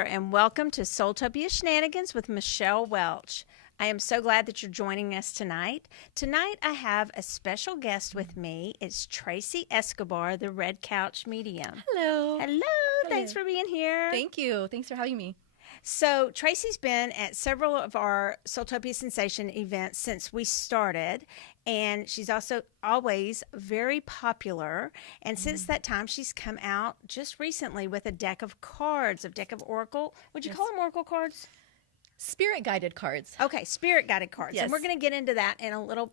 there, and welcome to SoulTopia Shenanigans with Michelle Welch. I am so glad that you're joining us tonight. Tonight, I have a special guest with me. It's Tracey Escobar, the Red Couch Medium. Hello. Hello. Thanks for being here. Thank you. Thanks for having me. So Tracey's been at several of our SoulTopia Sensation events since we started, and she's also always very popular. And since that time, she's come out just recently with a deck of cards, a deck of Oracle. Would you call them Oracle cards? Spirit guided cards. Okay, spirit guided cards. Yes. And we're going to get into that in a little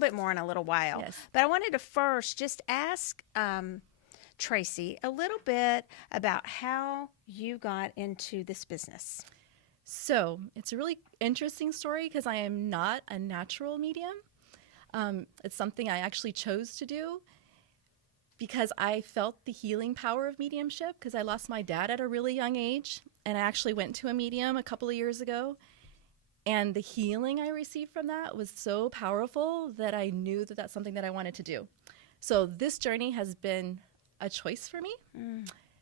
bit more in a little while. Yes. But I wanted to first just ask Tracey a little bit about how you got into this business. So it's a really interesting story because I am not a natural medium. It's something I actually chose to do because I felt the healing power of mediumship because I lost my dad at a really young age. And I actually went to a medium a couple of years ago. And the healing I received from that was so powerful that I knew that that's something that I wanted to do. So this journey has been a choice for me.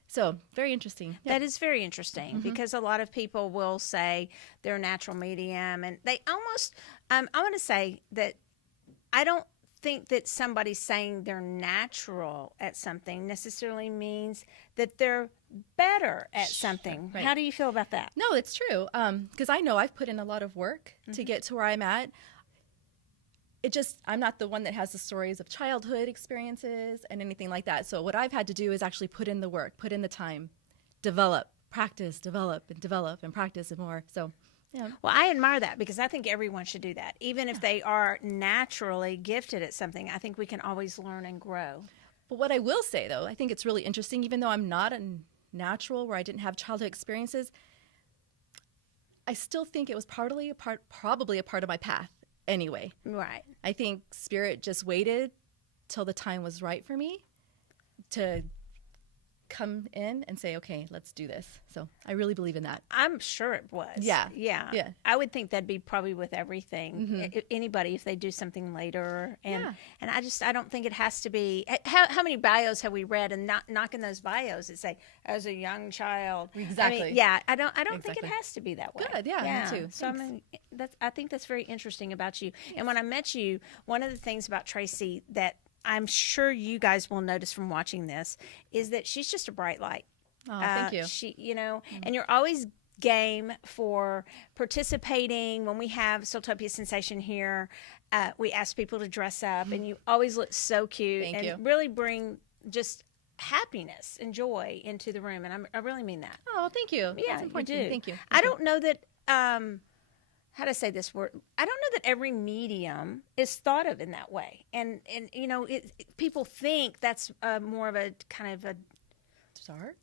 So very interesting. That is very interesting because a lot of people will say they're a natural medium, and they almost, I want to say that I don't think that somebody saying they're natural at something necessarily means that they're better at something. Right. How do you feel about that? No, it's true. Because I know I've put in a lot of work to get to where I'm at. I'm not the one that has the stories of childhood experiences and anything like that. So what I've had to do is actually put in the work, put in the time, develop, practice, develop, and practice and more. So, yeah. Well, I admire that because I think everyone should do that. Even if they are naturally gifted at something, I think we can always learn and grow. But what I will say, though, I think it's really interesting, even though I'm not a natural where I didn't have childhood experiences, I still think it was probably a part of my path anyway. Right. I think Spirit just waited till the time was right for me to come in and say, okay, let's do this. So I really believe in that. I'm sure it was. Yeah. I would think that'd be probably with everything. Anybody, if they do something later. And I don't think it has to be. How many bios have we read and not knocking those bios that say, as a young child? Exactly. I mean, yeah, I don't think it has to be that way. Good, yeah, me too. So I think that's very interesting about you. And when I met you, one of the things about Tracey that I'm sure you guys will notice from watching this is that she's just a bright light. Oh, thank you. And you're always game for participating. When we have SoulTopia Sensation here, we ask people to dress up, and you always look so cute really bring just happiness and joy into the room. And I really mean that. Oh, thank you. Yeah, that's important. you do. Thank you. I don't know that. How to say this word? I don't know that every medium is thought of in that way, and people think that's more of a kind of a dark.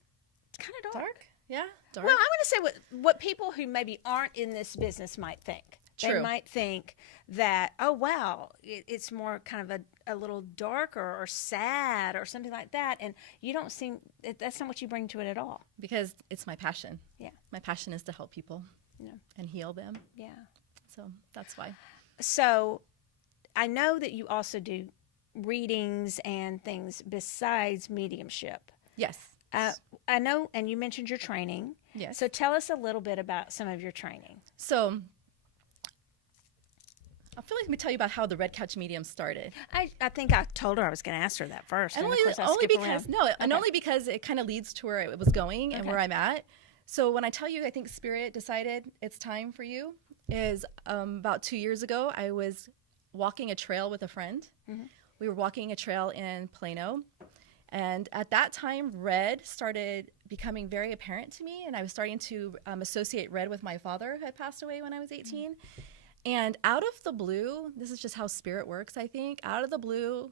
It's kind of dark. Yeah, dark. Well, I'm going to say what people who maybe aren't in this business might think. True. They might think that, oh wow, it's more kind of a little darker or sad or something like that, and you don't seem that's not what you bring to it at all. Because it's my passion. Yeah, my passion is to help people. And heal them. Yeah. So that's why. So I know that you also do readings and things besides mediumship. Yes. I know, and you mentioned your training. Yes. So tell us a little bit about some of your training. So I feel like let me tell you about how the Red Couch Medium started. I think I told her I was going to ask her that first. And only because it kind of leads to where it was going and where I'm at. So when I tell you, I think Spirit decided it's time for you, is about 2 years ago, I was walking a trail with a friend. We were walking a trail in Plano. And at that time, red started becoming very apparent to me. And I was starting to associate red with my father, who had passed away when I was 18. And out of the blue, this is just how Spirit works, I think. Out of the blue,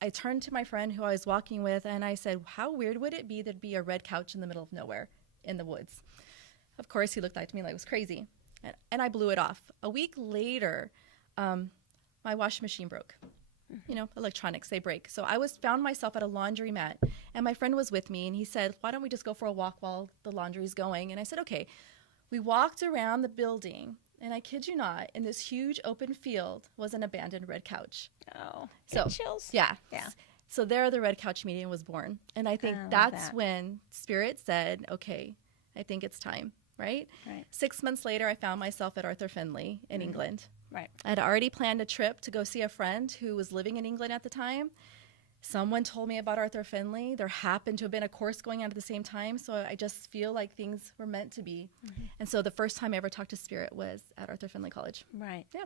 I turned to my friend who I was walking with, and I said, how weird would it be there'd be a red couch in the middle of nowhere? In the woods. Of course, he looked at me like it was crazy. And I blew it off. A week later, my washing machine broke. Electronics, they break. So I found myself at a laundromat, and my friend was with me, and he said, why don't we just go for a walk while the laundry's going? And I said, okay. We walked around the building, and I kid you not, in this huge open field was an abandoned red couch. Oh, so chills. Yeah. So there the Red Couch Medium was born. And I think that's when Spirit said, okay, I think it's time, right? Right. 6 months later, I found myself at Arthur Findlay in England. Right. I had already planned a trip to go see a friend who was living in England at the time. Someone told me about Arthur Findlay. There happened to have been a course going on at the same time, so I just feel like things were meant to be. And so the first time I ever talked to Spirit was at Arthur Findlay College. Right. Yeah.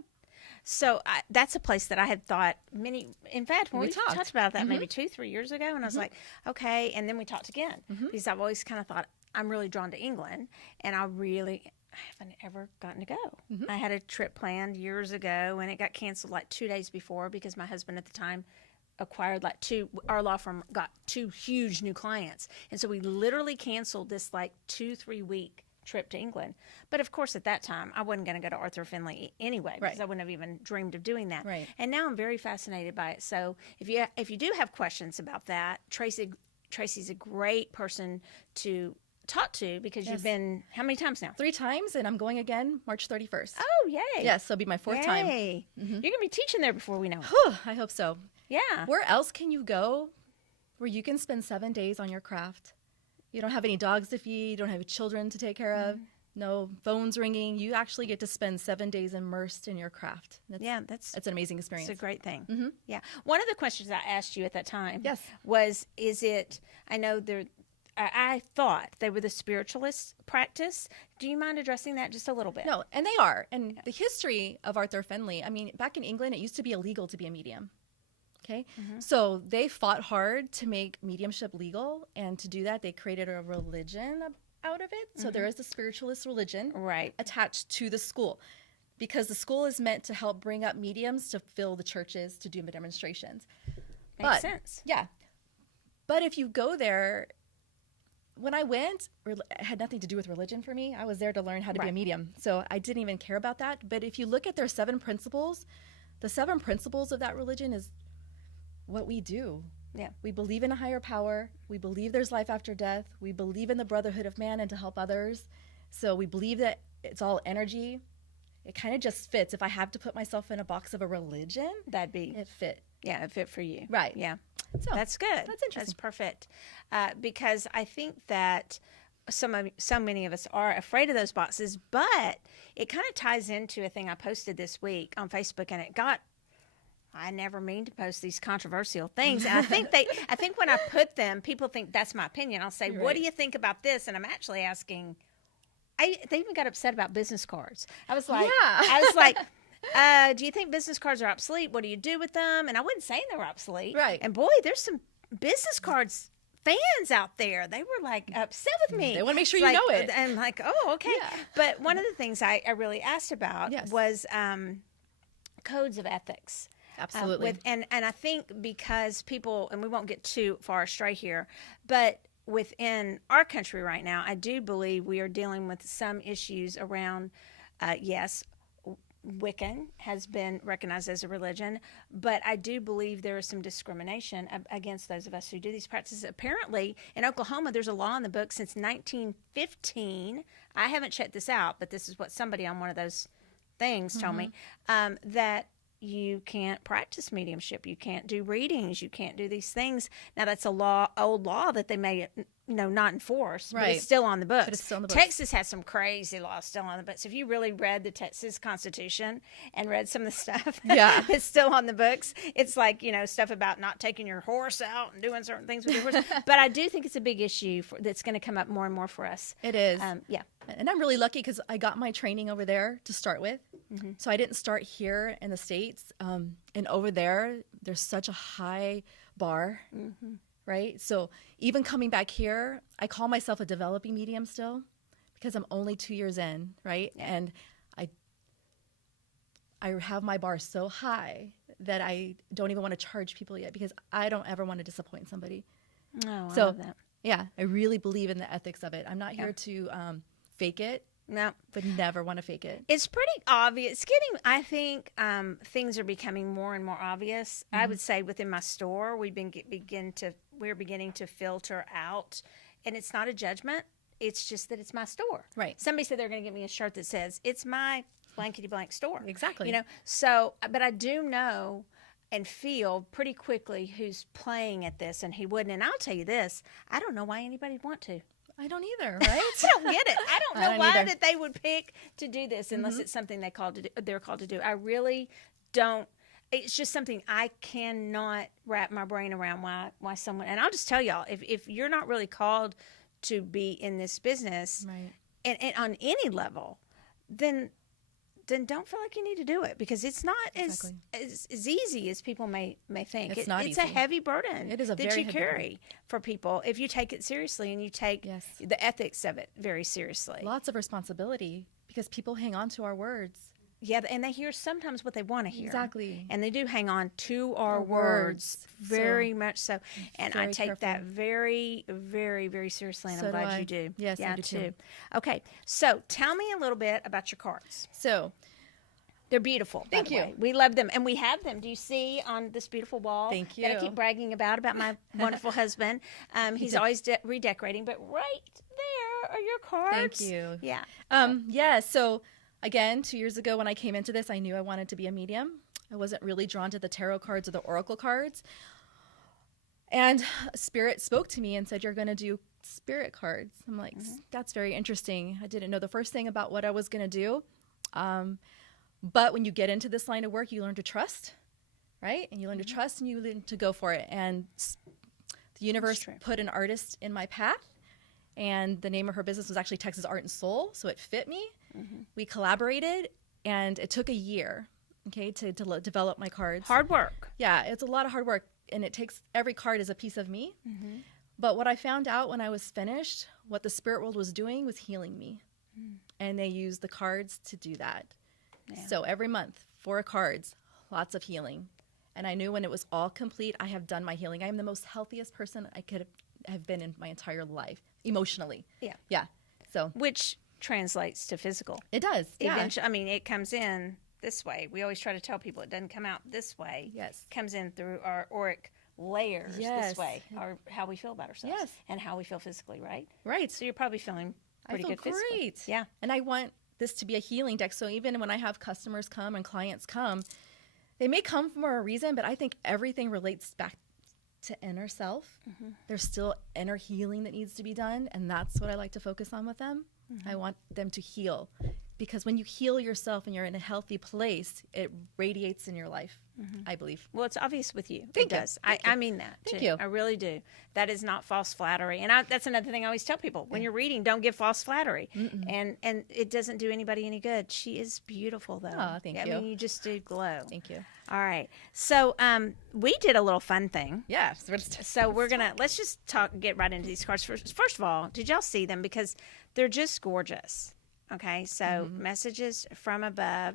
So that's a place that I had thought in fact, when We we talked. talked about that maybe 2-3 years ago, and I was like, okay. And then we talked again because I've always kind of thought I'm really drawn to England, and I haven't ever gotten to go. I had a trip planned years ago, and it got canceled like 2 days before because my husband at the time acquired our law firm got 2 huge new clients. And so we literally canceled this like 2-3 week trip to England. But of course, at that time, I wasn't going to go to Arthur Findlay anyway, because I wouldn't have even dreamed of doing that. Right. And now I'm very fascinated by it. So if you do have questions about that, Tracey's a great person to talk to, because you've been how many times now? 3 times, and I'm going again March 31st. Oh, yay. Yes, it'll be my 4th time. You're going to be teaching there before we know it. Whew, I hope so. Yeah. Where else can you go where you can spend 7 days on your craft? You don't have any dogs to feed, you don't have children to take care of, no phones ringing. You actually get to spend 7 days immersed in your craft. That's an amazing experience. It's a great thing. Yeah. One of the questions I asked you at that time was, I know I thought they were the spiritualist practice. Do you mind addressing that just a little bit? No, and they are. And the history of Arthur Findlay, I mean, back in England, it used to be illegal to be a medium. Okay. So they fought hard to make mediumship legal. And to do that, they created a religion out of it. So there is the spiritualist religion attached to the school, because the school is meant to help bring up mediums to fill the churches to do demonstrations. Makes sense. Yeah. But if you go there, when I went, it had nothing to do with religion for me. I was there to learn how to be a medium. So I didn't even care about that. But if you look at their 7 principles, the 7 principles of that religion is what we do. Yeah. We believe in a higher power. We believe there's life after death. We believe in the brotherhood of man and to help others. So we believe that it's all energy. It kind of just fits. If I have to put myself in a box of a religion, it fit. Yeah, it fit for you. Right. Yeah. So that's good. That's interesting. That's perfect. Because I think that so many of us are afraid of those boxes, but it kind of ties into a thing I posted this week on Facebook, and I never mean to post these controversial things. And I think when I put them, people think that's my opinion. I'll say, what do you think about this? And I'm actually asking, they even got upset about business cards. I was like, do you think business cards are obsolete? What do you do with them? And I wasn't saying they were obsolete. Right. And boy, there's some business cards fans out there. They were like upset with me. They want to make sure you know it. And like, oh, okay. Yeah. But one of the things I really asked about was codes of ethics. Absolutely. And I think because people, and we won't get too far astray here, but within our country right now, I do believe we are dealing with some issues around, Wiccan has been recognized as a religion, but I do believe there is some discrimination against those of us who do these practices. Apparently, in Oklahoma, there's a law in the book since 1915. I haven't checked this out, but this is what somebody on one of those things told me, that you can't practice mediumship. You can't do readings. You can't do these things. Now, that's old law that they may not enforce, but it's still on the books. But it's still on the books. Texas has some crazy laws still on the books. If you really read the Texas Constitution and read some of the stuff that's still on the books, it's like, stuff about not taking your horse out and doing certain things with your horse. But I do think it's a big issue that's going to come up more and more for us. It is. Yeah. And I'm really lucky because I got my training over there to start with. So I didn't start here in the States. And over there, there's such a high bar, right? So even coming back here, I call myself a developing medium still because I'm only 2 years in, right? Yeah. And I have my bar so high that I don't even want to charge people yet because I don't ever want to disappoint somebody. Oh, I love that. Yeah, I really believe in the ethics of it. I'm not here to fake it. No. But never want to fake it. It's pretty obvious. I think things are becoming more and more obvious. I would say within my store, we're beginning to filter out, and it's not a judgment. It's just that it's my store. Right. Somebody said they're going to get me a shirt that says, it's my blankety blank store. Exactly. So, but I do know and feel pretty quickly who's playing at this and who wouldn't. And I'll tell you this, I don't know why anybody would want to. I don't either, right? I don't get it. I don't know don't why either. that they would pick to do this unless it's something they're called to do. I really don't. It's just something I cannot wrap my brain around why someone, and I'll just tell y'all, if you're not really called to be in this business Right. and on any level, then don't feel like you need to do it, because it's not Exactly. as easy as people may think. It's not it's a easy. heavy burden It is a that very you heavy carry for people if you take it seriously and you take Yes. the ethics of it very seriously. Lots of responsibility because people hang on to our words. Yeah, and they hear sometimes what they want to hear. Exactly. And they do hang on to our words words. very much so. And I very take careful. that very, very, very seriously, and So I'm do glad I. you do. Yes, yeah, I do too. Okay, so tell me a little bit about your cards. So They're beautiful. by Thank the you. way. We love them, and we have them. Do you see on this beautiful wall? Thank That I you. keep bragging about my wonderful husband. He's always redecorating, but right there are your cards. Thank you. Yeah. Yeah, so again, 2 years ago when I came into this, I knew I wanted to be a medium. I wasn't really drawn to the tarot cards or the oracle cards. And Spirit spoke to me and said, you're going to do spirit cards. I'm like, that's very interesting. I didn't know the first thing about what I was going to do. But when you get into this line of work, you learn to trust, right? And you learn to trust and you learn to go for it. And the universe true. put an artist in my path. And the name of her business was actually Texas Art and Soul. So it fit me. We collaborated, and it took a year, okay, to develop my cards. Hard work. Yeah, it's a lot of hard work, and it takes every card is a piece of me. But what I found out when I was finished, what the spirit world was doing was healing me. And they used the cards to do that. Yeah. So every month, 4 cards, lots of healing. And I knew when it was all complete, I have done my healing. I am the most healthiest person I could have been in my entire life, emotionally. Yeah. Yeah. So Which translates to physical. it does. Yeah. Eventually, I mean, it comes in this way. We always try to tell people it doesn't come out this way. Yes. It comes in through our auric layers this Yes. way, or how we feel about ourselves. Yes. And how we feel physically, right? Right. So you're probably feeling pretty I feel good physically. great. Yeah. And I want this to be a healing deck. So even when I have customers come and clients come, they may come for a reason, but I think everything relates back to inner self. There's still inner healing that needs to be done. And that's what I like to focus on with them. I want them to heal, because when you heal yourself and you're in a healthy place, it radiates in your life, I believe. Well, it's obvious with you. Thank it you. does. Thank I you. mean that. Thank too. you. I really do. That is not false flattery. And that's another thing I always tell people. When you're reading, don't give false flattery. And it doesn't do anybody any good. She is beautiful, though. Aw, thank I you. mean, you just do glow. Thank you. All right. So we did a little fun thing. Yeah. So let's just get right into these cards. First of all, did y'all see them? Because they're just gorgeous. Okay, so messages from above.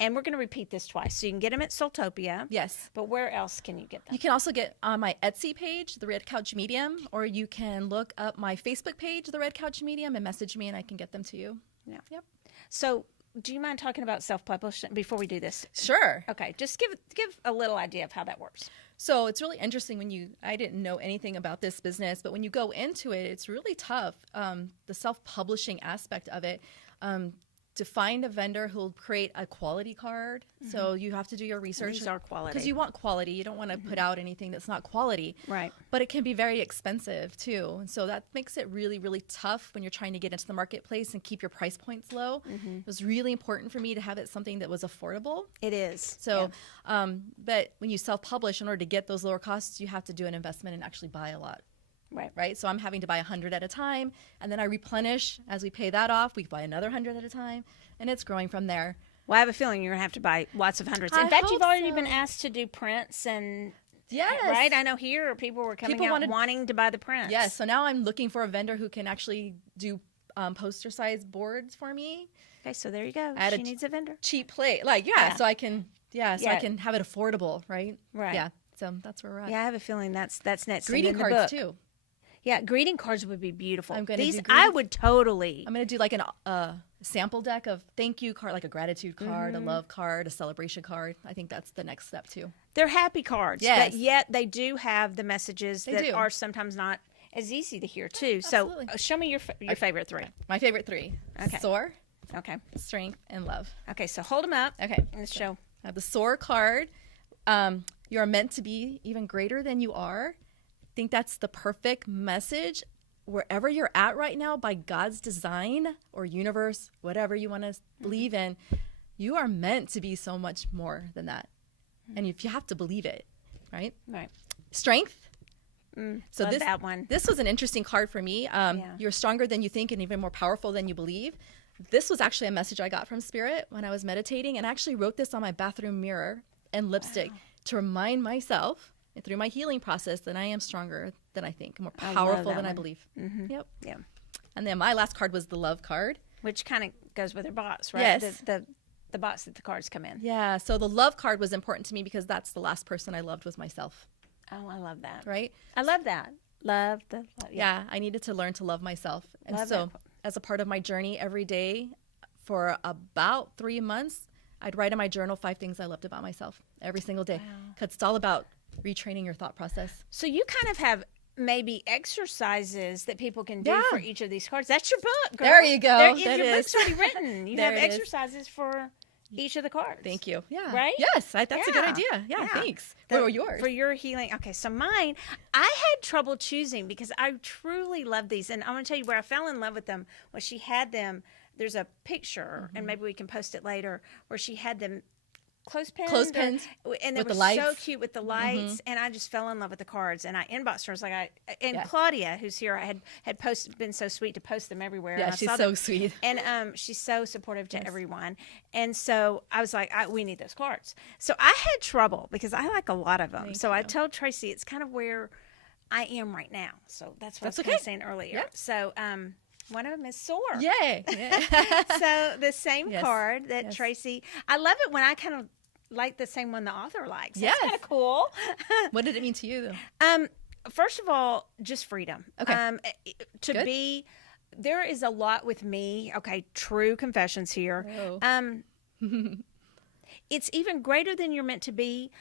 And we're going to repeat this twice. So you can get them at SoulTopia. Yes. But where else can you get them? You can also get on my Etsy page, The Red Couch Medium, or you can look up my Facebook page, The Red Couch Medium, and message me and I can get them to you. Yeah. Yep. So do you mind talking about self-publishing before we do this? Sure. Okay, just give a little idea of how that works. So it's really interesting I didn't know anything about this business, but when you go into it, it's really tough. The self-publishing aspect of it, to find a vendor who'll create a quality card. So you have to do your research. These are quality. Because you want quality. You don't want to put out anything that's not quality. Right. But it can be very expensive too. And so that makes it really, really tough when you're trying to get into the marketplace and keep your price points low. It was really important for me to have it something that was affordable. It is. So, but when you self-publish, in order to get those lower costs, you have to do an investment and actually buy a lot. Right. So I'm having to buy 100 at a time, and then I replenish as we pay that off. We buy another 100 at a time, and it's growing from there. Well, I have a feeling you're going to have to buy lots of hundreds. In I fact, you've hope already so. been asked to do prints and Yes. right. I know here people were coming out wanting to buy the prints. Yes. So now I'm looking for a vendor who can actually do poster size boards for me. Okay, so there you go. At She a needs a vendor. Cheap plate, so I can I can have it affordable, right? Right. Yeah. So that's where we're at. Yeah, I have a feeling that's next. Greeting And in the cards book. too. Yeah, greeting cards would be beautiful. I'm gonna do I would totally. I'm going to do like a sample deck of thank you card, like a gratitude card, a love card, a celebration card. I think that's the next step too. They're happy cards, Yes. but yet they do have the messages that do. are sometimes not as easy to hear too. So Absolutely. show me your favorite three. My favorite 3. Okay. Soar, Okay. strength, and love. Okay, so hold them up. Okay. Let's show. I have the Soar card. You are meant to be even greater than you are. I think that's the perfect message wherever you're at right now, by God's design or universe, whatever you want to believe in, you are meant to be so much more than that. And if you have to believe it, right? Right. Strength. So that one. This was an interesting card for me. You're stronger than you think and even more powerful than you believe. This was actually a message I got from Spirit when I was meditating, and I actually wrote this on my bathroom mirror and lipstick to remind myself through my healing process that I am stronger than I think, more powerful than I believe. Yep. Yeah. And then my last card was the love card. Which kind of goes with their box, right? Yes. The box that the cards come in. Yeah. So the love card was important to me because that's the last person I loved was myself. Oh, I love that. Right? I love that. Love. Yeah. I needed to learn to love myself. And Love so that. as a part of my journey every day for about 3 months, I'd write in my journal 5 things I loved about myself every single day. Because it's all about retraining your thought process. So you kind of have maybe exercises that people can do for each of these cards. That's your book, girl. There you go. Your book's already written. You have exercises for each of the cards. Thank you. Yeah. Right? Yes, that's a good idea. Yeah, thanks. What were yours? For your healing. Okay, so mine, I had trouble choosing because I truly love these. And I'm going to tell you where I fell in love with them was she had them. There's a picture, and maybe we can post it later, where she had them clothespins, and they with were the lights. so cute with the lights, and I just fell in love with the cards. And I inboxed her. I was like, Claudia, who's here, I had posted, been so sweet to post them everywhere. Yeah, and she's so sweet, and she's so supportive to everyone. And so I was like, we need those cards. So I had trouble because I like a lot of them. I told Tracey it's kind of where I am right now. So that's what I was kind of saying earlier. Yep. So one of them is sore. Yay! So the same card that Tracey, I love it when I kind of like the same one the author likes. That's kind of cool. What did it mean to you, though? First of all, just freedom. Okay. There is a lot with me. Okay, true confessions here. It's even greater than you're meant to be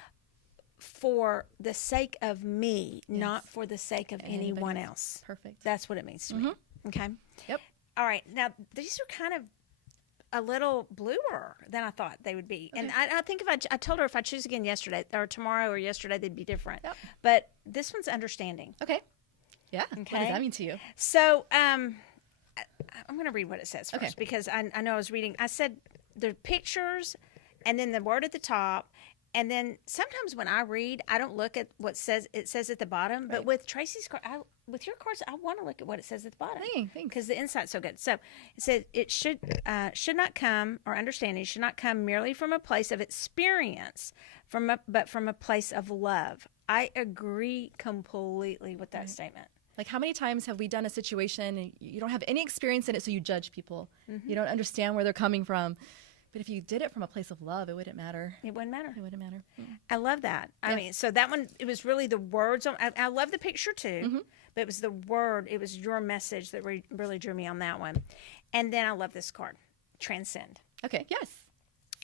for the sake of me, not for the sake of anyone else. Perfect. That's what it means to me. Okay. Yep. All right. Now, these are kind of a little bluer than I thought they would be. Okay. And I think if I told her if I choose again yesterday or tomorrow or yesterday, they'd be different. Yep. But this one's understanding. Okay. Yeah. Okay. What does that mean to you? So I'm going to read what it says first because I know I was reading. I said there are pictures and then the word at the top. And then sometimes when I read, I don't look at what it says at the bottom. Right. But with Tracey's card, with your cards, I want to look at what it says at the bottom. Thanks. Because the insight's so good. So it said it should not come, or understanding should not come merely from a place of experience, but from a place of love. I agree completely with that statement. Like, how many times have we done a situation and you don't have any experience in it, so you judge people? You don't understand where they're coming from. But if you did it from a place of love, it wouldn't matter. It wouldn't matter. It wouldn't matter. I love that. I mean, so that one, it was really the words. I love the picture too, but it was the word. It was your message that really drew me on that one. And then I love this card, Transcend. Okay, yes.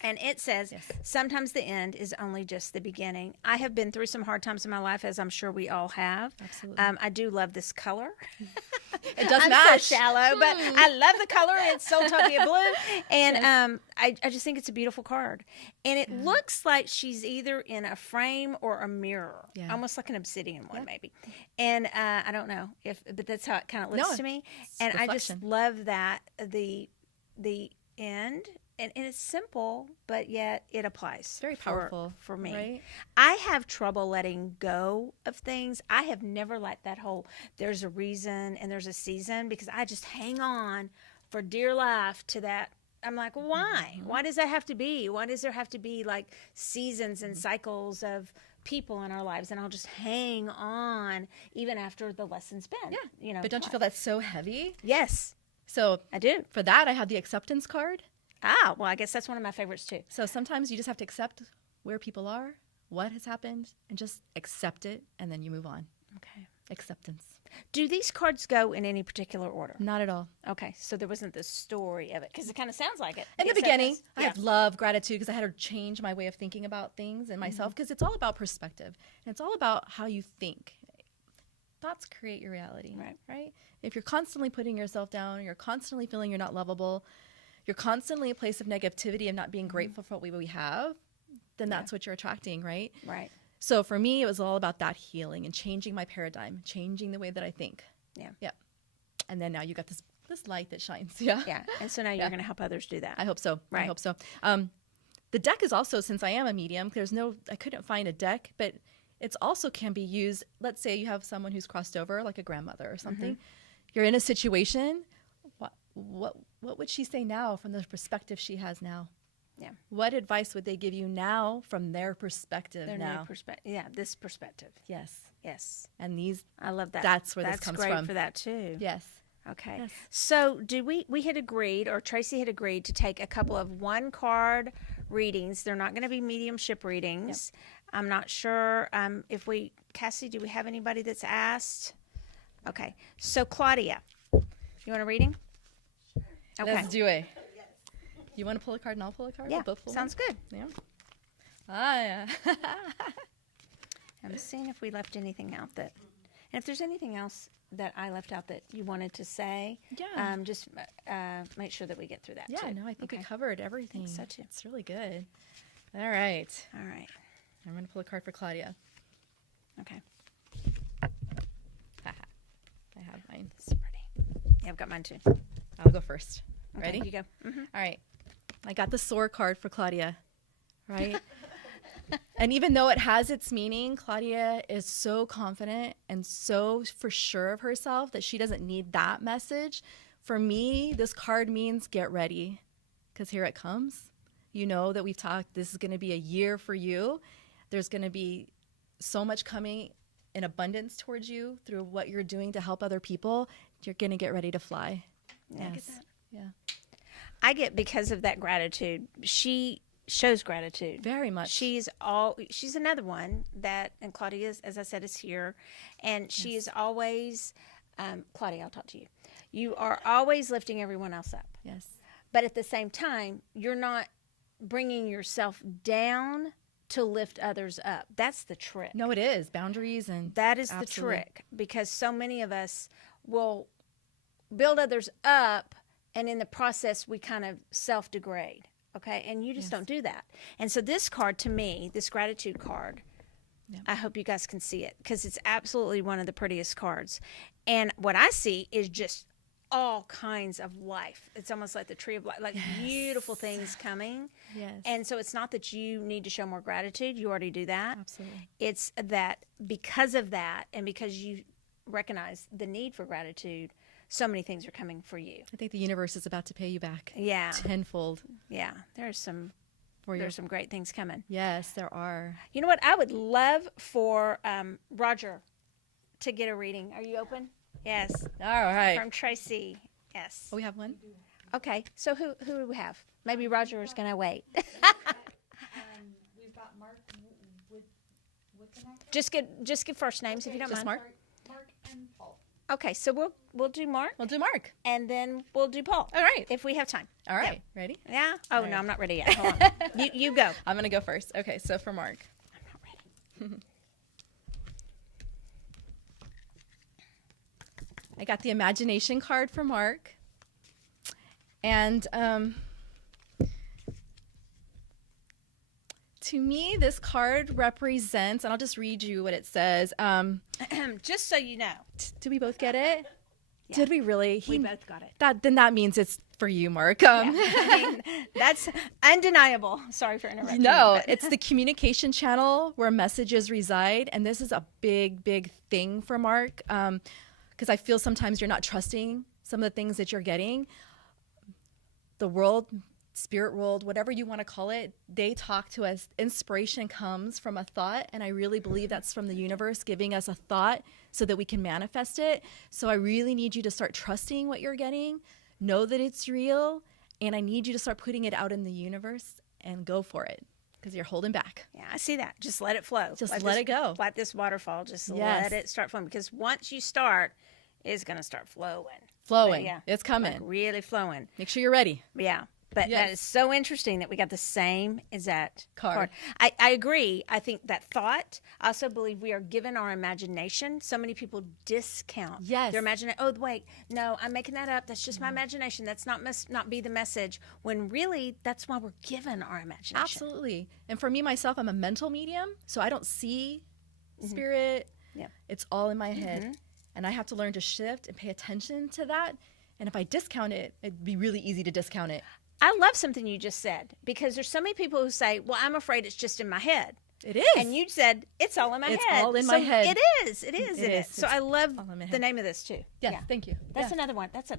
And it says, sometimes the end is only just the beginning. I have been through some hard times in my life, as I'm sure we all have. Absolutely. I do love this color. It does I'm match. so shallow, but I love the color. It's SoulTopia blue. And I just think it's a beautiful card. And it looks like she's either in a frame or a mirror, almost like an obsidian one maybe. And I don't know, but that's how it kind of looks to me. And reflection. I just love that, the end. And it's simple, but yet it applies. It's very powerful for me. Right? I have trouble letting go of things. I have never liked that whole there's a reason and there's a season because I just hang on for dear life to that. I'm like, why? Why does that have to be? Why does there have to be like seasons and cycles of people in our lives? And I'll just hang on even after the lesson's been. Yeah. But don't you feel that's so heavy? Yes. So I do. For that, I have the acceptance card. Ah, well, I guess that's one of my favorites too. So sometimes you just have to accept where people are, what has happened, and just accept it, and then you move on. Okay. Acceptance. Do these cards go in any particular order? Not at all. Okay, so there wasn't the story of it, because it kind of sounds like it. In the beginning, I have love, gratitude, because I had to change my way of thinking about things and myself, because it's all about perspective, and it's all about how you think. Thoughts create your reality, right? If you're constantly putting yourself down, you're constantly feeling you're not lovable, you're constantly a place of negativity and not being grateful for what we have, then that's what you're attracting, right? Right. So for me, it was all about that healing and changing my paradigm, changing the way that I think. Yeah. Yeah. And then now you got this light that shines. Yeah. Yeah. And so now you're going to help others do that. I hope so. Right. I hope so. The deck is also, since I am a medium, I couldn't find a deck, but it's also can be used. Let's say you have someone who's crossed over, like a grandmother or something. You're in a situation. What would she say now from the perspective she has now? Yeah. What advice would they give you now from their perspective now? Yeah, this perspective. Yes. Yes. And I love that. That's where this comes from. That's great for that too. Yes. Okay. Yes. So we had agreed, or Tracey had agreed, to take a couple of 1-card readings. They're not going to be mediumship readings. Yep. I'm not sure Cassie, do we have anybody that's asked? Okay. So Claudia, you want a reading? Okay. Let's do it. You want to pull a card and I'll pull a card? Yeah. We'll both pull Sounds good. Yeah. Yeah. I'm seeing if we left anything out and if there's anything else that I left out that you wanted to say, just make sure that we get through that. Yeah, too. no, I think we covered everything. I think so too. It's really good. All right. All right. I'm going to pull a card for Claudia. Okay. I have mine. It's pretty. Yeah, I've got mine too. I'll go first. Okay, Ready? you go. Mm-hmm. All right. I got the Soar card for Claudia, right? And even though it has its meaning, Claudia is so confident and so for sure of herself that she doesn't need that message. For me, this card means get ready, because here it comes. You know that we've talked, this is going to be a year for you. There's going to be so much coming in abundance towards you through what you're doing to help other people. You're going to get ready to fly. Yeah, yes. I get that. Yeah. I get, because of that gratitude, she shows gratitude Very much. She's another one that, and Claudia, as I said, is here, and she is always, Claudia, I'll talk to you. You are always lifting everyone else up. Yes. But at the same time, you're not bringing yourself down to lift others up. That's the trick. No, it is. Boundaries and that is absolutely. the trick, because so many of us will build others up, and in the process, we kind of self-degrade. Okay, and you just don't do that. And so this card, to me, this gratitude card, I hope you guys can see it, because it's absolutely one of the prettiest cards. And what I see is just all kinds of life. It's almost like the tree of life, like beautiful things coming. Yes. And so it's not that you need to show more gratitude. You already do that. Absolutely. It's that because of that, and because you recognize the need for gratitude, so many things are coming for you. I think the universe is about to pay you back. Yeah. Tenfold. Yeah. There's some great things coming. Yes, there are. You know what? I would love for Roger to get a reading. Are you open? Yes. All right. From Tracey. Yes. Oh, we have one? Okay. So who do we have? Maybe Roger is going to wait. We've got Mark Just give first names if you don't Just mind. Mark and Paul. Okay. So we'll do Mark, We'll do Mark. and then we'll do Paul. All right. If we have time. All right. Ready? Yeah. Oh, right. no, I'm not ready yet. Hold on. You go. I'm going to go first. Okay, so for Mark. I'm not ready. I got the imagination card for Mark. And to me, this card represents, and I'll just read you what it says. Just so you know. Did we both get it? Yeah. Did we really? We both got it. Then that means it's for you, Mark. I mean, that's undeniable. Sorry for interrupting. No, but- it's the communication channel where messages reside. And this is a big, big thing for Mark. Because I feel sometimes you're not trusting some of the things that you're getting. The world, spirit world, whatever you want to call it, they talk to us. Inspiration comes from a thought, and I really believe that's from the universe giving us a thought so that we can manifest it. So I really need you to start trusting what you're getting, know that it's real, and I need you to start putting it out in the universe and go for it, because you're holding back. Yeah, I see that. Just let it flow. Just let it go. Like this waterfall. Just Yes. let it start flowing. Because once you start, it's going to start flowing. Flowing. Yeah. It's coming. Like really flowing. Make sure you're ready. Yeah. But Yes. that is so interesting that we got the same exact Card. I agree. I think that thought, I also believe we are given our imagination. So many people discount Yes. their imagination. Oh, wait, no, I'm making that up. That's just my imagination. That's must not be the message. When really, that's why we're given our imagination. Absolutely. And for me, myself, I'm a mental medium, so I don't see spirit. Yeah. It's all in my head. And I have to learn to shift and pay attention to that. And if I discount it, it'd be really easy to discount it. I love something you just said, because there's so many people who say, well, I'm afraid it's just in my head. It is. And you said, it's all in my head. It's all in my head. It is. It is. So I love the name of this too. Yes, thank you. That's another one. It's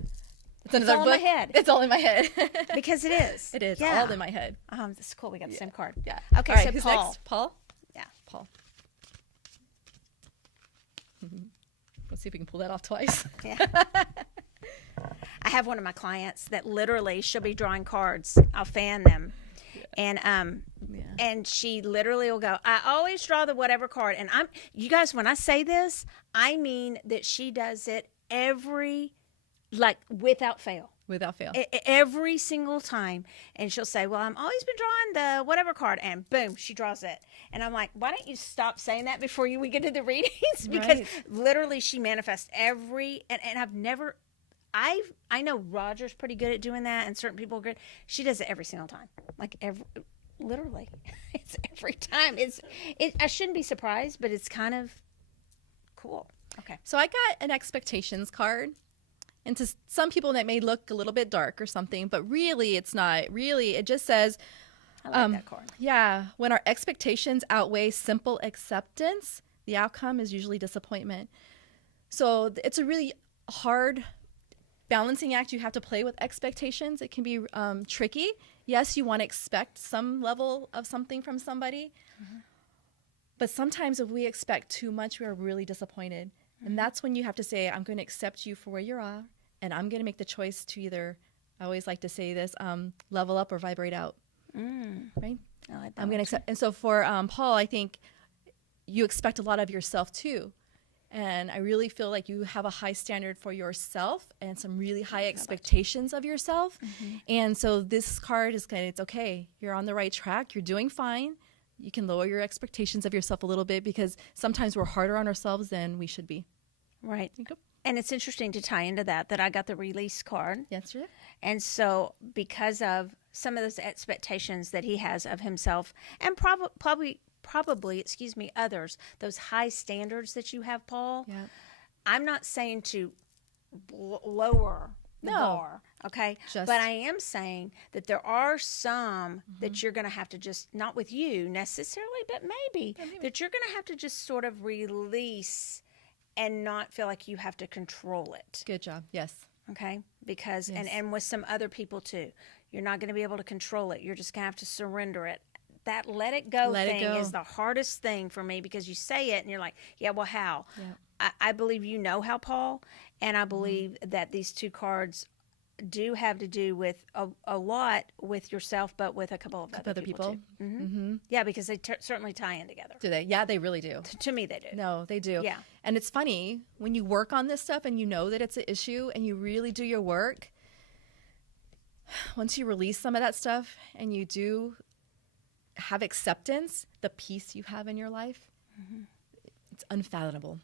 another all book. in my head. It's all in my head. Because it is. It is all in my head. This is cool. We got the same card. Yeah. Okay, all right, so who's Paul. Next? Paul? Yeah. Paul. Let's see if we can pull that off twice. Yeah. I have one of my clients that literally, she'll be drawing cards. I'll fan them. And she literally will go, I always draw the whatever card. And you guys, when I say this, I mean that she does it without fail. Without fail. Every single time. And she'll say, well, I've always been drawing the whatever card. And boom, she draws it. And I'm like, why don't you stop saying that before we get to the readings? Because literally she manifests and I've never, I know Roger's pretty good at doing that, and certain people are good. She does it every single time. Literally. It's every time. I shouldn't be surprised, but it's kind of cool. Okay. So I got an expectations card. And to some people that may look a little bit dark or something, but really it's not. Really, it just says, I like that card. Yeah, when our expectations outweigh simple acceptance, the outcome is usually disappointment. So it's a really hard balancing act you have to play with expectations. It can be tricky. Yes, you want to expect some level of something from somebody, but sometimes if we expect too much, we are really disappointed. And that's when you have to say, I'm going to accept you for where you are, and I'm going to make the choice to either, I always like to say this, level up or vibrate out. Right? I like that. I'm going to accept. And so for Paul, I think you expect a lot of yourself too. And I really feel like you have a high standard for yourself and some really high expectations of yourself. And so this card is it's okay. You're on the right track. You're doing fine. You can lower your expectations of yourself a little bit, because sometimes we're harder on ourselves than we should be. Right. And it's interesting to tie into that I got the release card. Yes, sir. And so because of some of those expectations that he has of himself, and probably, others, those high standards that you have, Paul, I'm not saying to lower the bar, okay? But I am saying that there are some that you're going to have to just, not with you necessarily, but maybe that you're going to have to just sort of release and not feel like you have to control it. Good job. Yes. Okay? Because, and with some other people too, you're not going to be able to control it. You're just going to have to surrender it. That let it go thing is the hardest thing for me, because you say it and you're like, yeah, well, how? I believe you know how, Paul, and I believe that these two cards do have to do with a lot with yourself, but with a couple of other people too. Yeah, because they certainly tie in together. Do they? Yeah, they really do. To me, they do. No, they do. Yeah. And it's funny, when you work on this stuff and you know that it's an issue and you really do your work, once you release some of that stuff and you do have acceptance, the peace you have in your life, it's unfathomable.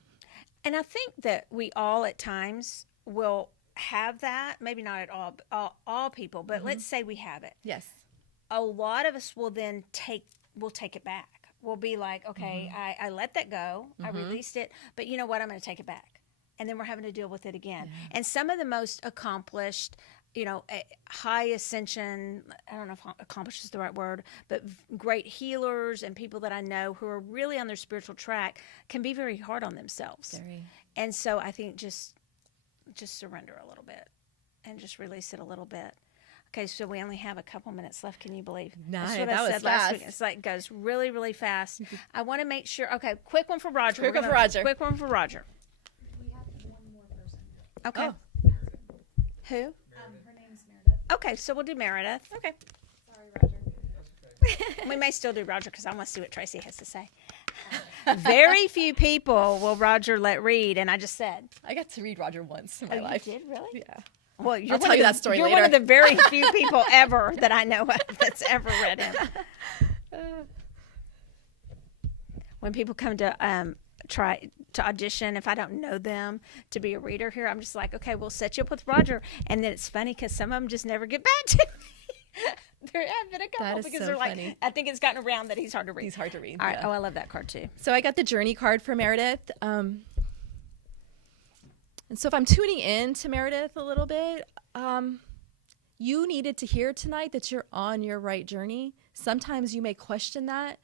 And I think that we all at times will have that, maybe not at all people, but let's say we have it. Yes. A lot of us will then take it back. We'll be like, okay, I let that go. I released it, but you know what? I'm going to take it back. And then we're having to deal with it again. And some of the most accomplished, high ascension, I don't know if accomplished is the right word, but great healers and people that I know who are really on their spiritual track can be very hard on themselves. Very. And so I think just surrender a little bit and just release it a little bit. Okay, so we only have a couple minutes left. Can you believe? Nice. That's what I said last week. It's like it goes really, really fast. I want to make sure. Okay, quick one for Roger. Quick one for Roger. Quick one for Roger. We have one more person. Okay. Oh. Who? Her name's Meredith. Okay, so we'll do Meredith. Okay. Sorry, Roger. We may still do Roger because I want to see what Tracey has to say. Very few people will Roger let read, and I just said. I got to read Roger once in my life. You did, really? Yeah. Well, I'll tell you that story later. You're one of the very few people ever that I know of that's ever read him. When people come to try to audition, if I don't know them to be a reader here, I'm just like, okay, we'll set you up with Roger. And then it's funny because some of them just never get back to me. There have been a couple That is because so they're like, funny. I think it's gotten around that he's hard to read. He's hard to read. All right. Yeah. Oh, I love that card too. So I got the journey card for Meredith. And so if I'm tuning in to Meredith a little bit, you needed to hear tonight that you're on your right journey. Sometimes you may question that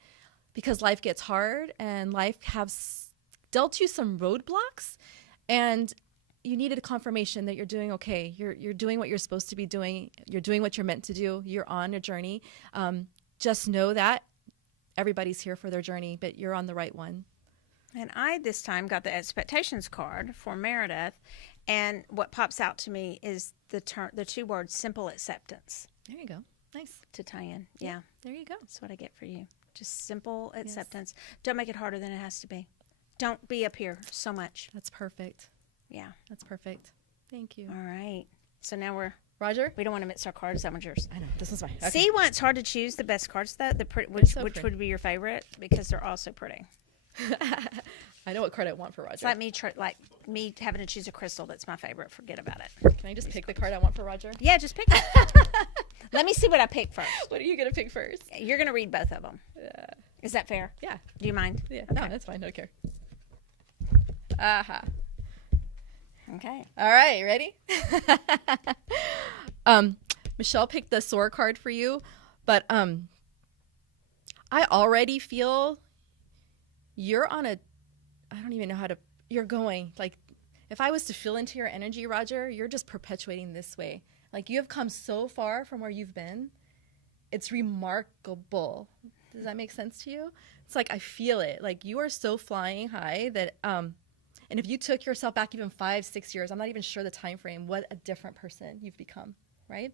because life gets hard and life has dealt you some roadblocks, and you needed a confirmation that you're doing okay. You're doing what you're supposed to be doing. You're doing what you're meant to do. You're on a journey. Just know that everybody's here for their journey, but you're on the right one. And I this time got the expectations card for Meredith, and what pops out to me is the two words simple acceptance There you go. Nice. to tie in. Yeah, There you go. that's what I get for you. Just simple acceptance. Don't make it harder than it has to be. Don't be up here so much. That's perfect. Yeah. That's perfect. Thank you. All right. So now Roger? we don't want to mix our cards. That one's yours. I know. This is mine. Okay. See why it's hard to choose the best cards, though? They're so Which pretty. would be your favorite? Because they're all so pretty. I know what card I want for Roger. It's like me having to choose a crystal that's my favorite. Forget about it. Can I just pick the card I want for Roger? Yeah, just pick it. Let me see what I pick first. What are you going to pick first? You're going to read both of them. Is that fair? Yeah. Do you mind? Yeah. Okay. No, that's fine. I don't care. Aha. Okay. All right. Ready? Michelle picked the sword card for you, but I already feel you're on a, I don't even know how to, you're going, like, if I was to feel into your energy, Roger, you're just perpetuating this way. Like, you have come so far from where you've been. It's remarkable. Does that make sense to you? It's like, I feel it. Like, you are so flying high that, and if you took yourself back even 5-6 years, I'm not even sure the time frame, what a different person you've become, right?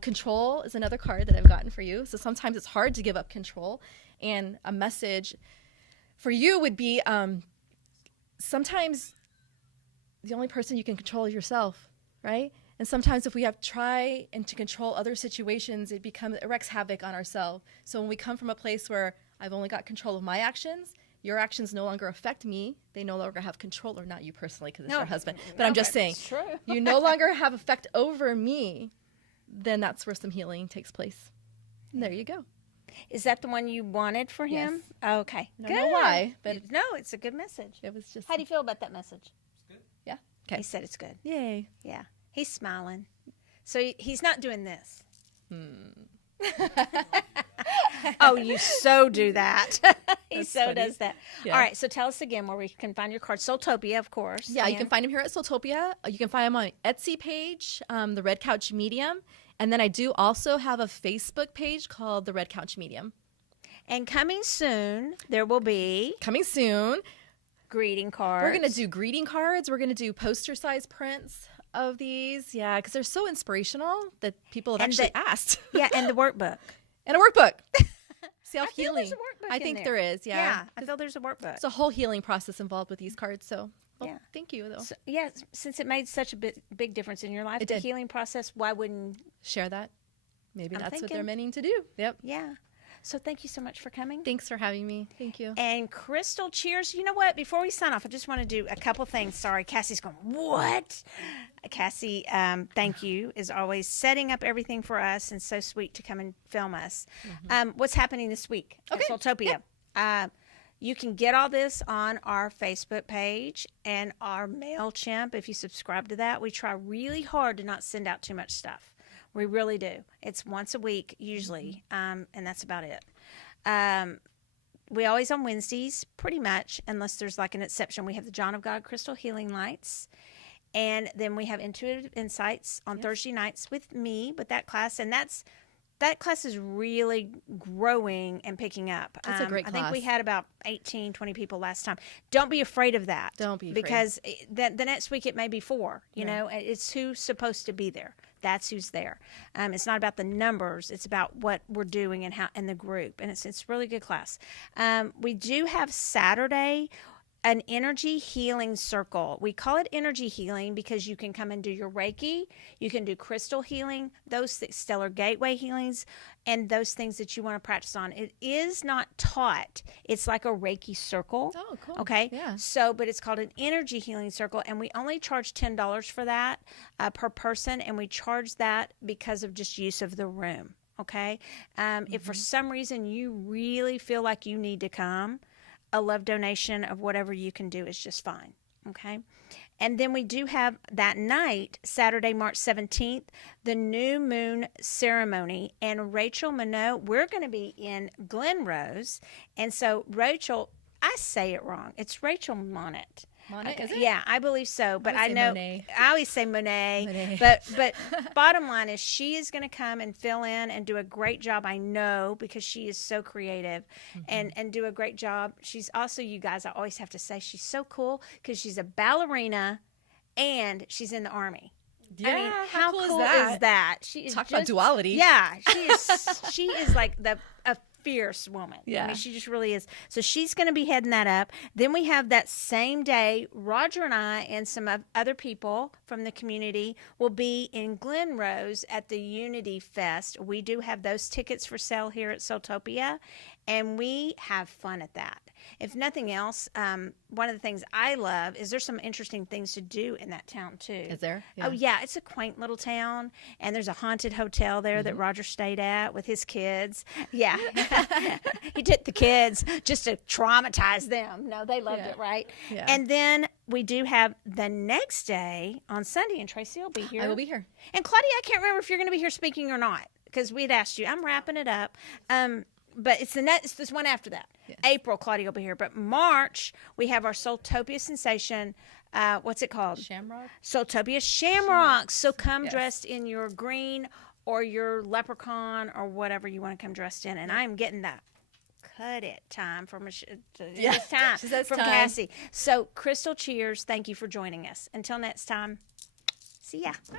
Control is another card that I've gotten for you. So sometimes it's hard to give up control. And a message for you would be, sometimes the only person you can control is yourself, right? And sometimes if we have try and to control other situations, it wreaks havoc on ourselves. So when we come from a place where I've only got control of my actions, your actions no longer affect me. They no longer have control, or not you personally because it's your husband. But I'm just saying, it's true. you no longer have effect over me. Then that's where some healing takes place. And there you go. Is that the one you wanted for him? Yes. Okay. I don't know why, but no, it's a good message. it was just. How do you feel about that message? Yeah. He Okay. said it's good. Yay. Yeah. He's smiling. So he's not doing this. Oh, you so do that. He That's so funny. does that. Yeah. All right. So tell us again where we can find your cards. SoulTopia, of course. Yeah, you can And- find him here at SoulTopia. You can find him on my Etsy page, the Red Couch Medium. And then I do also have a Facebook page called the Red Couch Medium. And coming soon, there will be Coming soon. greeting cards. We're going to do greeting cards. We're going to do poster size prints of these. Yeah, because they're so inspirational that people have And actually the- asked. Yeah, and the workbook. And a workbook. I feel Self-healing. there's a workbook I in think there. there is, yeah. Yeah, I feel there's a workbook. It's a whole healing process involved with these cards. So, well, Yeah. thank you, though. So, yeah, since it made such a big difference in your life, It the did. healing process, why wouldn't, Share that. Maybe I'm that's what thinking. they're meaning to do. Yep. yeah. So thank you so much for coming. Thanks for having me. Thank you. And Crystal, cheers. You know what? Before we sign off, I just want to do a couple things. Sorry, Cassie's going, what? Cassie, thank you, is always setting up everything for us and so sweet to come and film us. What's happening this week at Okay. SoulTopia? You can get all this on our Facebook page and our MailChimp if you subscribe to that. We try really hard to not send out too much stuff. We really do. It's once a week usually, and that's about it. We always on Wednesdays, pretty much, unless there's like an exception. We have the John of God Crystal Healing Lights. And then we have Intuitive Insights on Thursday nights with me, with that class. And that class is really growing and picking up. That's a great I think we class. had about 18, 20 people last time. Don't be afraid of that. Don't be afraid. Because the next week it may be 4. You know, it's who's supposed to be there. That's who's there. It's not about the numbers. It's about what we're doing and how in the group. And it's a really good class. We do have Saturday an energy healing circle. We call it energy healing because you can come and do your Reiki, you can do crystal healing, those stellar gateway healings, and those things that you want to practice on. It is not taught. It's like a Reiki circle. Oh, cool. Okay. Yeah. So, but it's called an energy healing circle, and we only charge $10 for that per person, and we charge that because of just use of the room. Okay. If for some reason you really feel like you need to come, a love donation of whatever you can do is just fine. Okay. And then we do have that night, Saturday, March 17th, the new moon ceremony. And Rachel Minot, we're going to be in Glen Rose. And so Rachel, I say it wrong. It's Rachel Monet. Monet, is it? Yeah, I believe so. But I say know Monet. I always say Monet. Monet. But bottom line is she is going to come and fill in and do a great job. I know because she is so creative and do a great job. She's also, you guys, I always have to say she's so cool because she's a ballerina and she's in the Army. Yeah, I mean, how cool is that? She is Talk about duality. Yeah, she is like a fierce woman. Yeah. I mean, she just really is. So she's going to be heading that up. Then we have that same day, Roger and I and some other people from the community will be in Glen Rose at the Unity Fest. We do have those tickets for sale here at SoulTopia, and we have fun at that. If nothing else, one of the things I love is there's some interesting things to do in that town too. Is there? Oh yeah, it's a quaint little town, and there's a haunted hotel there that Roger stayed at with his kids. Yeah, he took the kids just to traumatize them. No, they loved it, right? Yeah. And then we do have the next day on Sunday, and Tracey will be here. I will be here. And Claudia, I can't remember if you're going to be here speaking or not because we'd asked you. I'm wrapping it up. But it's this one after that. Yes. April, Claudia will be here. But March, we have our SoulTopia Sensation. What's it called? Shamrock. SoulTopia Shamrocks. So come Yes. dressed in your green or your leprechaun or whatever you want to come dressed in. And I'm getting that cut it time from this time She says from time. Cassie. So Crystal, cheers. Thank you for joining us. Until next time, see ya. Bye.